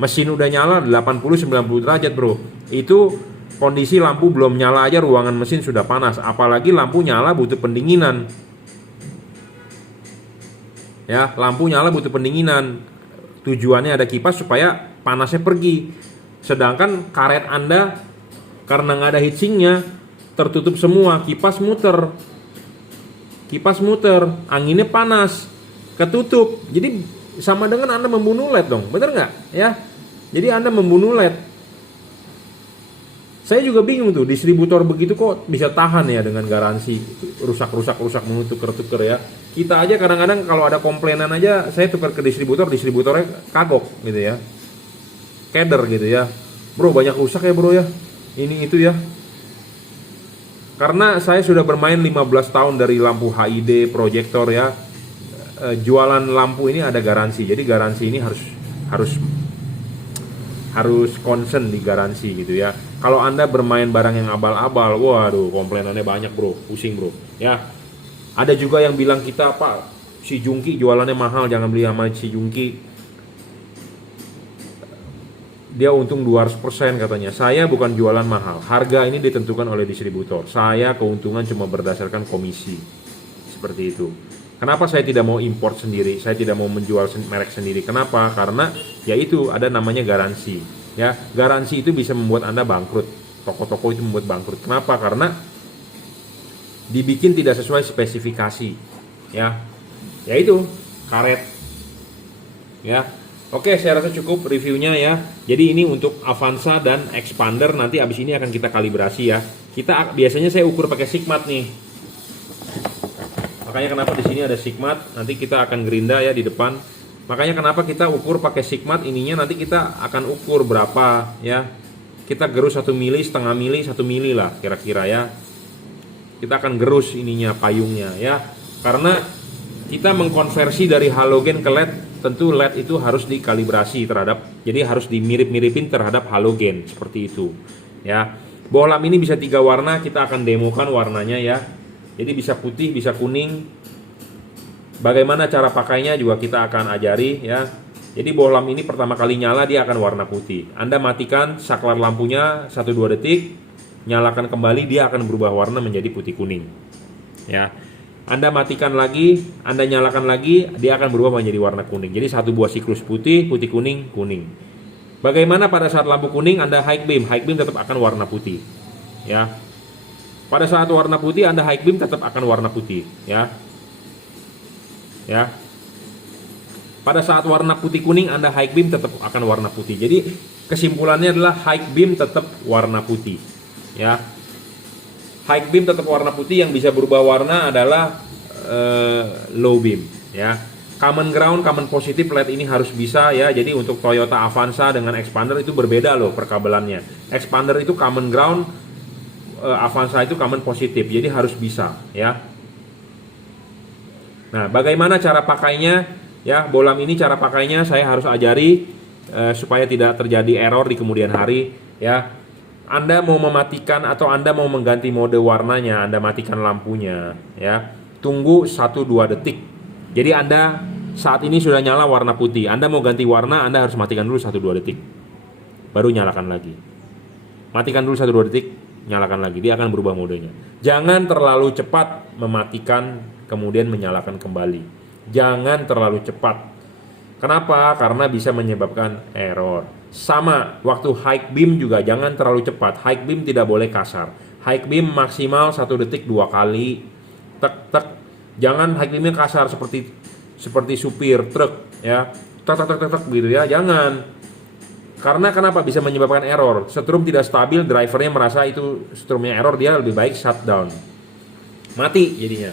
Mesin udah nyala 80-90 derajat, bro. Itu kondisi lampu belum nyala aja ruangan mesin sudah panas, apalagi lampu nyala butuh pendinginan. Ya, lampu nyala butuh pendinginan. Tujuannya ada kipas supaya panasnya pergi. Sedangkan karet Anda karena nggak ada heatsinknya, tertutup semua, kipas muter, anginnya panas, ketutup. Jadi sama dengan Anda membunuh LED dong, bener nggak? Ya, jadi Anda membunuh LED. Saya juga bingung tuh, distributor begitu kok bisa tahan ya dengan garansi rusak mengutuk-tuker ya. Kita aja kadang-kadang kalau ada komplainan aja, saya tukar ke distributornya kagok gitu ya. Keder gitu ya. Bro banyak rusak ya bro ya. Ini itu ya. Karena saya sudah bermain 15 tahun dari lampu HID, proyektor ya. Jualan lampu ini ada garansi. Jadi garansi ini harus harus concern di garansi gitu ya. Kalau Anda bermain barang yang abal-abal, waduh komplainannya banyak bro, pusing bro ya. Ada juga yang bilang kita, Pak, si Jungki jualannya mahal, jangan beli sama si Jungki, dia untung 200% katanya. Saya bukan jualan mahal, harga ini ditentukan oleh distributor, saya keuntungan cuma berdasarkan komisi. Seperti itu. Kenapa saya tidak mau import sendiri, saya tidak mau menjual merek sendiri? Kenapa? Karena yaitu ada namanya garansi ya. Garansi itu bisa membuat Anda bangkrut, toko-toko itu membuat bangkrut. Kenapa? Karena dibikin tidak sesuai spesifikasi ya. Yaitu karet ya. Oke, saya rasa cukup reviewnya ya. Jadi ini untuk Avanza dan Expander, nanti abis ini akan kita kalibrasi ya. Biasanya saya ukur pakai Sigmat nih. Makanya kenapa di sini ada Sigmat, nanti kita akan gerinda ya di depan. Makanya kenapa kita ukur pakai Sigmat ininya, nanti kita akan ukur berapa ya. Kita gerus 1 mili, setengah mili, 1 mili lah kira-kira ya. Kita akan gerus ininya, payungnya ya. Karena kita mengkonversi dari halogen ke LED, tentu LED itu harus dikalibrasi terhadap, jadi harus dimirip-miripin terhadap halogen seperti itu ya. Bohlam ini bisa 3 warna, kita akan demokan warnanya ya. Jadi bisa putih, bisa kuning. Bagaimana cara pakainya juga kita akan ajari ya. Jadi bohlam ini pertama kali nyala dia akan warna putih. Anda matikan saklar lampunya 1-2 detik, nyalakan kembali, dia akan berubah warna menjadi putih kuning. Ya. Anda matikan lagi, Anda nyalakan lagi, dia akan berubah menjadi warna kuning. Jadi 1 buah siklus putih, putih kuning, kuning. Bagaimana pada saat lampu kuning Anda high beam tetap akan warna putih. Ya. Pada saat warna putih Anda high beam tetap akan warna putih ya. Ya. Pada saat warna putih kuning Anda high beam tetap akan warna putih. Jadi kesimpulannya adalah high beam tetap warna putih ya. High beam tetap warna putih, yang bisa berubah warna adalah low beam ya. Common ground, common positif LED ini harus bisa ya. Jadi untuk Toyota Avanza dengan Expander itu berbeda loh perkabelannya. Expander itu common ground, Avanza itu common positif, jadi harus bisa ya. Nah, bagaimana cara pakainya ya? Bohlam ini cara pakainya saya harus ajari supaya tidak terjadi error di kemudian hari ya. Anda mau mematikan atau Anda mau mengganti mode warnanya, Anda matikan lampunya ya. Tunggu 1-2 detik. Jadi Anda saat ini sudah nyala warna putih, Anda mau ganti warna, Anda harus matikan dulu 1-2 detik, baru nyalakan lagi. Matikan dulu 1-2 detik, nyalakan lagi, dia akan berubah modenya. Jangan terlalu cepat mematikan kemudian menyalakan kembali. Jangan terlalu cepat. Kenapa? Karena bisa menyebabkan error. Sama waktu high beam juga jangan terlalu cepat. High beam tidak boleh kasar. High beam maksimal 1 detik 2 kali. Tek tek. Jangan high beamnya kasar seperti supir truk ya. Tek tek tek tek gitu ya. Jangan. Karena kenapa? Bisa menyebabkan error. Setrum tidak stabil, drivernya merasa itu setrumnya error, dia lebih baik shutdown. Mati jadinya.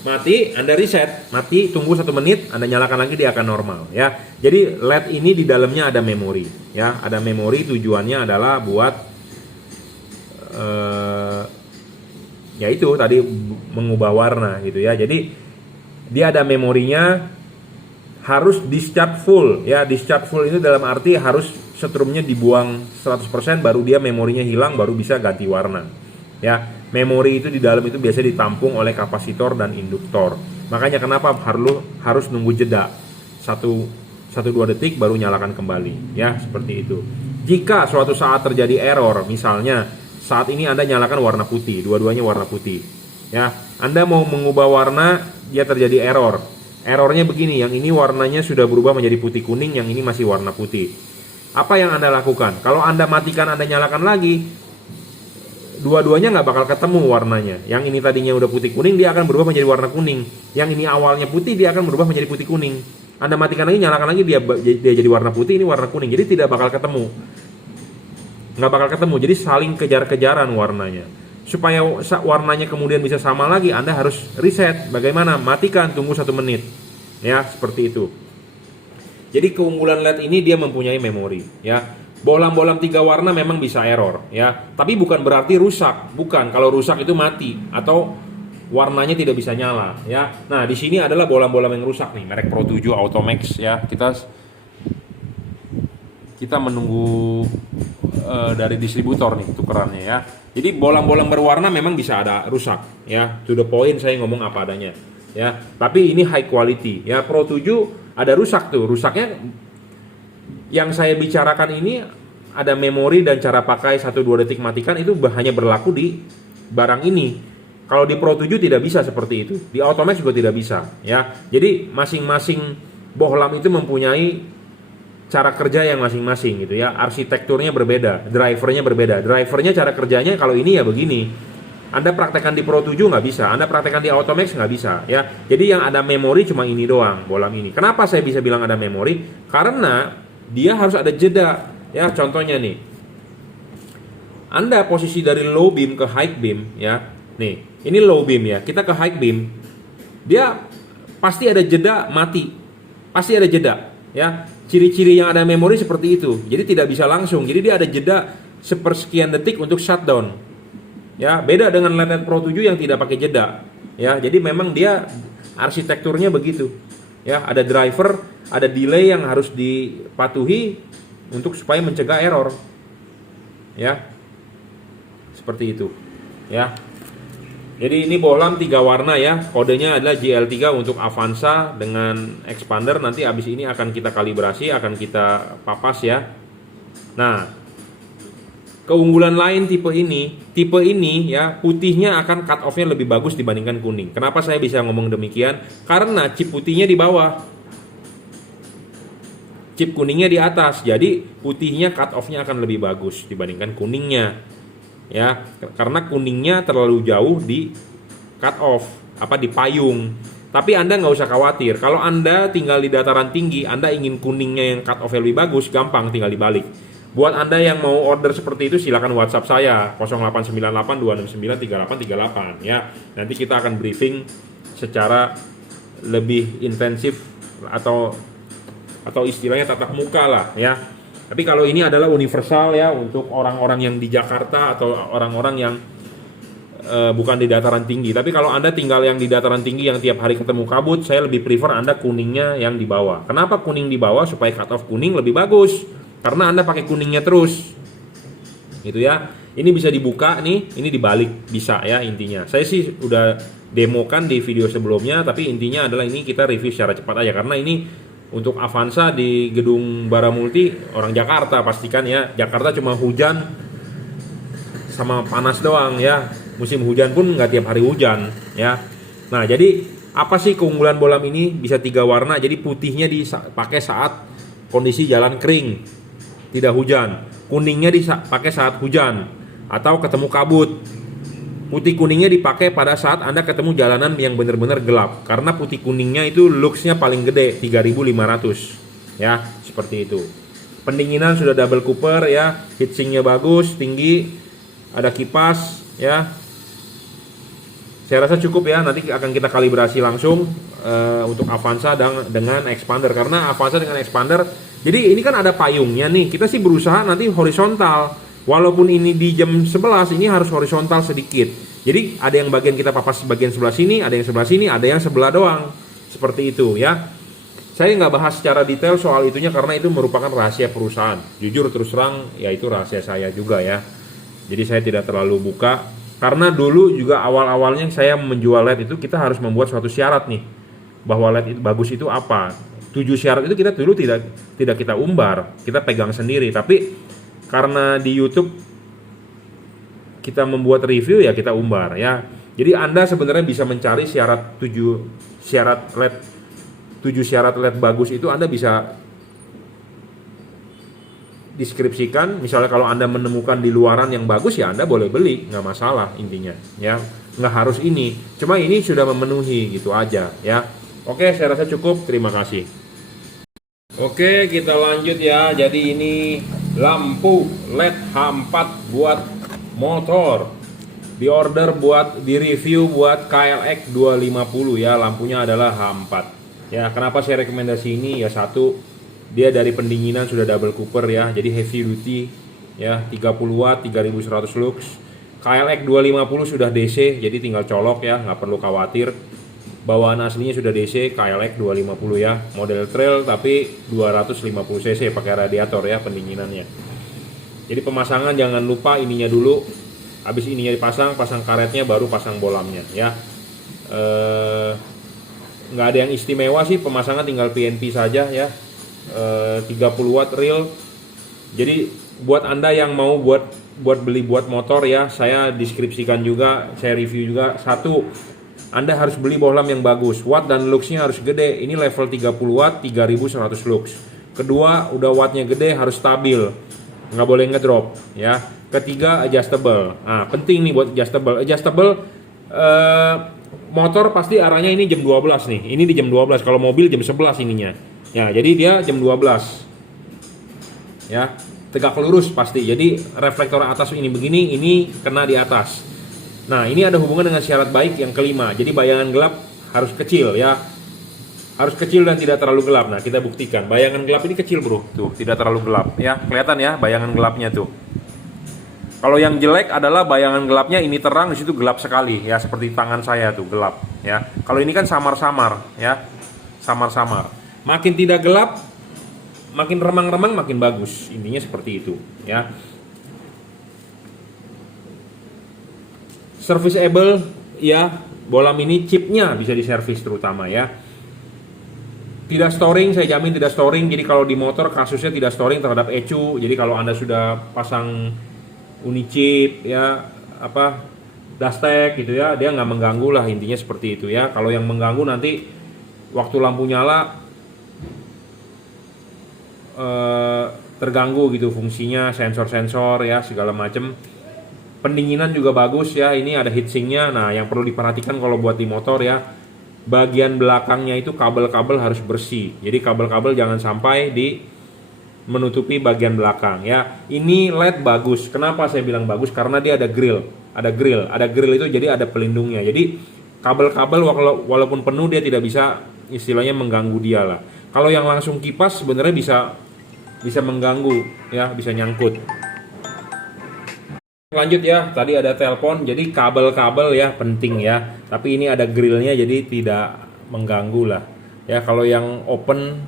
Mati, Anda reset, mati, tunggu 1 menit, Anda nyalakan lagi, dia akan normal ya. Jadi LED ini di dalamnya ada memori ya. Ada memori, tujuannya adalah buat ya itu tadi mengubah warna gitu ya. Jadi dia ada memorinya, harus discharge full ya. Discharge full itu dalam arti harus setrumnya dibuang 100% baru dia memorinya hilang, baru bisa ganti warna ya. Memori itu di dalam itu biasa ditampung oleh kapasitor dan induktor. Makanya kenapa harus nunggu jeda 1-2 detik baru nyalakan kembali ya, seperti itu. Jika suatu saat terjadi error, misalnya saat ini Anda nyalakan warna putih, dua-duanya warna putih ya. Anda mau mengubah warna, dia terjadi error. Errornya begini, yang ini warnanya sudah berubah menjadi putih kuning, yang ini masih warna putih. Apa yang Anda lakukan? Kalau Anda matikan, Anda nyalakan lagi, dua-duanya nggak bakal ketemu warnanya. Yang ini tadinya udah putih kuning, dia akan berubah menjadi warna kuning. Yang ini awalnya putih, dia akan berubah menjadi putih kuning. Anda matikan lagi, nyalakan lagi, dia jadi warna putih, ini warna kuning. Jadi tidak bakal ketemu. Nggak bakal ketemu, jadi saling kejar-kejaran warnanya. Supaya warnanya kemudian bisa sama lagi, Anda harus reset. Bagaimana? Matikan, tunggu 1 menit. Ya, seperti itu. Jadi keunggulan LED ini dia mempunyai memori ya. Bohlam-bohlam 3 warna memang bisa error ya, tapi bukan berarti rusak. Bukan, kalau rusak itu mati atau warnanya tidak bisa nyala ya. Nah, di sini adalah bohlam-bohlam yang rusak nih, merek Pro 7 Automax ya. kita menunggu dari distributor nih tukerannya ya. Jadi bolang-bolang berwarna memang bisa ada rusak ya. To the point saya ngomong apa adanya ya. Tapi ini high quality ya. Pro 7 ada rusak tuh. Rusaknya yang saya bicarakan ini ada memori dan cara pakai 1-2 detik matikan, itu hanya berlaku di barang ini. Kalau di Pro 7 tidak bisa seperti itu. Di Automax juga tidak bisa ya. Jadi masing-masing bohlam itu mempunyai cara kerja yang masing-masing gitu ya. Arsitekturnya berbeda, drivernya berbeda. Drivernya cara kerjanya kalau ini ya begini. Anda praktekkan di Pro 7 nggak bisa, Anda praktekkan di Automax nggak bisa ya. Jadi yang ada memori cuma ini doang, bohlam ini. Kenapa saya bisa bilang ada memori? Karena dia harus ada jeda ya. Contohnya nih, Anda posisi dari low beam ke high beam ya. Nih, ini low beam ya. Kita ke high beam, dia pasti ada jeda mati, pasti ada jeda ya. Ciri-ciri yang ada memori seperti itu. Jadi tidak bisa langsung. Jadi dia ada jeda sepersekian detik untuk shutdown. Ya, beda dengan LED Pro 7 yang tidak pakai jeda. Ya, jadi memang dia arsitekturnya begitu. Ya, ada driver, ada delay yang harus dipatuhi untuk supaya mencegah error. Ya. Seperti itu. Ya. Jadi ini bohlam 3 warna ya, kodenya adalah JL3 untuk Avanza dengan expander. Nanti abis ini akan kita kalibrasi, akan kita papas ya. Nah, keunggulan lain tipe ini ya, putihnya akan cut off-nya lebih bagus dibandingkan kuning. Kenapa saya bisa ngomong demikian? Karena chip putihnya di bawah, chip kuningnya di atas, jadi putihnya cut off-nya akan lebih bagus dibandingkan kuningnya. Ya, karena kuningnya terlalu jauh di cut off, di payung. Tapi Anda nggak usah khawatir. Kalau Anda tinggal di dataran tinggi, Anda ingin kuningnya yang cut off lebih bagus, gampang, tinggal dibalik. Buat Anda yang mau order seperti itu, silakan WhatsApp saya 0898 269 3838 ya. Nanti kita akan briefing secara lebih intensif atau istilahnya tatap muka lah ya. Tapi kalau ini adalah universal ya untuk orang-orang yang di Jakarta atau orang-orang yang bukan di dataran tinggi. Tapi kalau Anda tinggal yang di dataran tinggi yang tiap hari ketemu kabut, saya lebih prefer Anda kuningnya yang di bawah. Kenapa kuning di bawah? Supaya cut off kuning lebih bagus. Karena Anda pakai kuningnya terus. Gitu ya. Ini bisa dibuka nih, ini dibalik bisa ya intinya. Saya sih udah demokan di video sebelumnya, tapi intinya adalah ini kita review secara cepat aja karena ini untuk Avanza di gedung Baramulti orang Jakarta pastikan ya. Jakarta cuma hujan sama panas doang ya. Musim hujan pun nggak tiap hari hujan ya. Nah jadi apa sih keunggulan bohlam ini? Bisa 3 warna. Jadi putihnya dipakai saat kondisi jalan kering, tidak hujan. Kuningnya dipakai saat hujan atau ketemu kabut. Putih kuningnya dipakai pada saat Anda ketemu jalanan yang benar-benar gelap. Karena putih kuningnya itu luxnya paling gede, 3.500. Ya, seperti itu. Pendinginan sudah double cooper ya, heatsinknya bagus, tinggi, ada kipas ya. Saya rasa cukup ya, nanti akan kita kalibrasi langsung untuk Avanza dengan expander. Karena Avanza dengan expander, jadi ini kan ada payungnya nih, kita sih berusaha nanti horizontal. Walaupun ini di jam 11, ini harus horizontal sedikit. Jadi ada yang bagian kita papas bagian sebelah sini, ada yang sebelah sini, ada yang sebelah doang. Seperti itu ya. Saya nggak bahas secara detail soal itunya karena itu merupakan rahasia perusahaan. Jujur terus terang, ya itu rahasia saya juga ya. Jadi saya tidak terlalu buka. Karena dulu juga awal-awalnya saya menjual LED itu kita harus membuat suatu syarat nih. Bahwa LED itu bagus itu apa. 7 syarat itu kita dulu tidak kita umbar. Kita pegang sendiri. Tapi karena di YouTube kita membuat review ya kita umbar ya. Jadi Anda sebenarnya bisa mencari syarat 7 syarat LED bagus itu Anda bisa deskripsikan. Misalnya kalau Anda menemukan di luaran yang bagus ya Anda boleh beli, nggak masalah intinya ya. Nggak harus ini. Cuma ini sudah memenuhi gitu aja ya. Oke, saya rasa cukup. Terima kasih. Oke, kita lanjut ya. Jadi ini lampu LED H4 buat motor. Di order buat di review buat KLX 250 ya. Lampunya adalah H4. Ya, kenapa saya rekomendasi ini? Ya satu, dia dari pendinginan sudah double cooper ya. Jadi heavy duty ya, 30 watt, 3100 lux. KLX 250 sudah DC, jadi tinggal colok ya, nggak perlu khawatir. bawaan aslinya sudah DC KLX 250 ya, model trail tapi 250 cc pakai radiator ya pendinginannya. Jadi pemasangan jangan lupa ininya dulu, habis ininya dipasang, pasang karetnya baru pasang bolamnya ya. Nggak ada yang istimewa sih, pemasangan tinggal PNP saja ya. 30 watt real. Jadi buat Anda yang mau buat beli buat motor ya, saya deskripsikan juga, saya review juga. Satu, Anda harus beli bohlam yang bagus, watt dan luxnya harus gede. Ini level 30 watt 3100 lux. Kedua, udah wattnya gede, harus stabil, nggak boleh ngedrop ya. Ketiga, adjustable. Nah, penting nih buat adjustable motor pasti arahnya ini jam 12 nih, ini di jam 12, kalau mobil jam 11 ininya ya, jadi dia jam 12 ya, tegak lurus pasti. Jadi reflektor atas ini begini, ini kena di atas. Nah, ini ada hubungan dengan syarat baik yang kelima. Jadi bayangan gelap harus kecil ya. Harus kecil dan tidak terlalu gelap. Nah, kita buktikan. Bayangan gelap ini kecil, Bro. Tuh, tidak terlalu gelap ya. Kelihatan ya bayangan gelapnya tuh. Kalau yang jelek adalah bayangan gelapnya ini terang, di situ gelap sekali ya, seperti tangan saya tuh gelap ya. Kalau ini kan samar-samar ya. Samar-samar. Makin tidak gelap, makin remang-remang makin bagus. Intinya seperti itu ya. Serviceable ya, bohlam ini chipnya bisa diservis terutama ya. Tidak storing, saya jamin tidak storing. Jadi kalau di motor kasusnya tidak storing terhadap ECU. Jadi kalau Anda sudah pasang Unichip ya, apa Dastek gitu ya, dia nggak mengganggu lah, intinya seperti itu ya. Kalau yang mengganggu nanti waktu lampu nyala terganggu gitu fungsinya, sensor-sensor ya segala macem. Pendinginan juga bagus ya, ini ada heatsinknya. Nah, yang perlu diperhatikan kalau buat di motor ya, bagian belakangnya itu kabel-kabel harus bersih. Jadi kabel-kabel jangan sampai menutupi bagian belakang ya. Ini LED bagus. Kenapa saya bilang bagus? Karena dia ada grill. Ada grill itu jadi ada pelindungnya. Jadi kabel-kabel walaupun penuh dia tidak bisa istilahnya mengganggu dia lah. Kalau yang langsung kipas sebenarnya bisa mengganggu ya, bisa nyangkut. Lanjut ya, tadi ada telepon, jadi kabel-kabel ya penting ya. Tapi ini ada grillnya jadi tidak mengganggu lah. Ya kalau yang open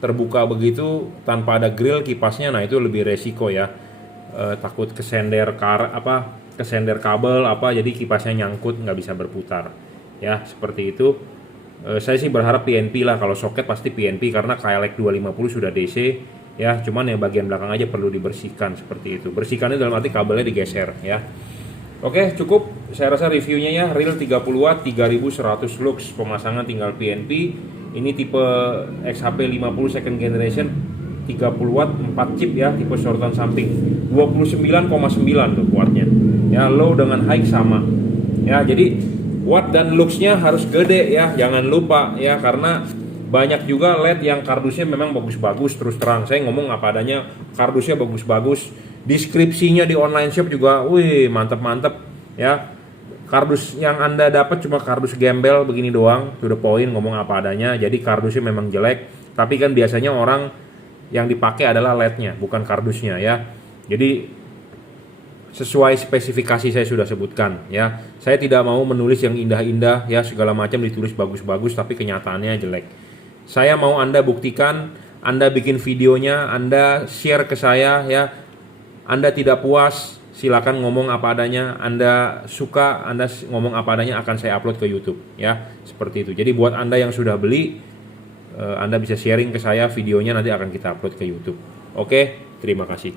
terbuka begitu tanpa ada grill kipasnya, nah itu lebih resiko ya. Takut kesender kabel apa, jadi kipasnya nyangkut nggak bisa berputar. Ya seperti itu. Saya sih berharap PNP lah, kalau soket pasti PNP karena KLX 250 sudah DC. Ya, cuman yang bagian belakang aja perlu dibersihkan seperti itu. Bersihkannya dalam arti kabelnya digeser ya. Oke, cukup. Saya rasa reviewnya ya, real 30 watt 3100 lux, pemasangan tinggal PNP. Ini tipe XHP 50 second generation 30 watt 4 chip ya, tipe sorotan samping. 29,9 tuh wattnya. Ya, low dengan high sama. Ya, jadi watt dan luxnya harus gede ya, jangan lupa ya, karena banyak juga LED yang kardusnya memang bagus-bagus. Terus terang saya ngomong apa adanya, kardusnya bagus-bagus, deskripsinya di online shop juga wih mantep-mantep ya. Kardus yang Anda dapat cuma kardus gembel begini doang, to the point, ngomong apa adanya. Jadi kardusnya memang jelek, tapi kan biasanya orang yang dipakai adalah LED-nya bukan kardusnya ya. Jadi sesuai spesifikasi saya sudah sebutkan ya. Saya tidak mau menulis yang indah-indah ya, segala macam ditulis bagus-bagus tapi kenyataannya jelek. Saya mau Anda buktikan, Anda bikin videonya, Anda share ke saya ya. Anda tidak puas, silakan ngomong apa adanya. Anda suka, Anda ngomong apa adanya, akan saya upload ke YouTube ya. Seperti itu. Jadi buat Anda yang sudah beli, Anda bisa sharing ke saya videonya, nanti akan kita upload ke YouTube. Oke, terima kasih.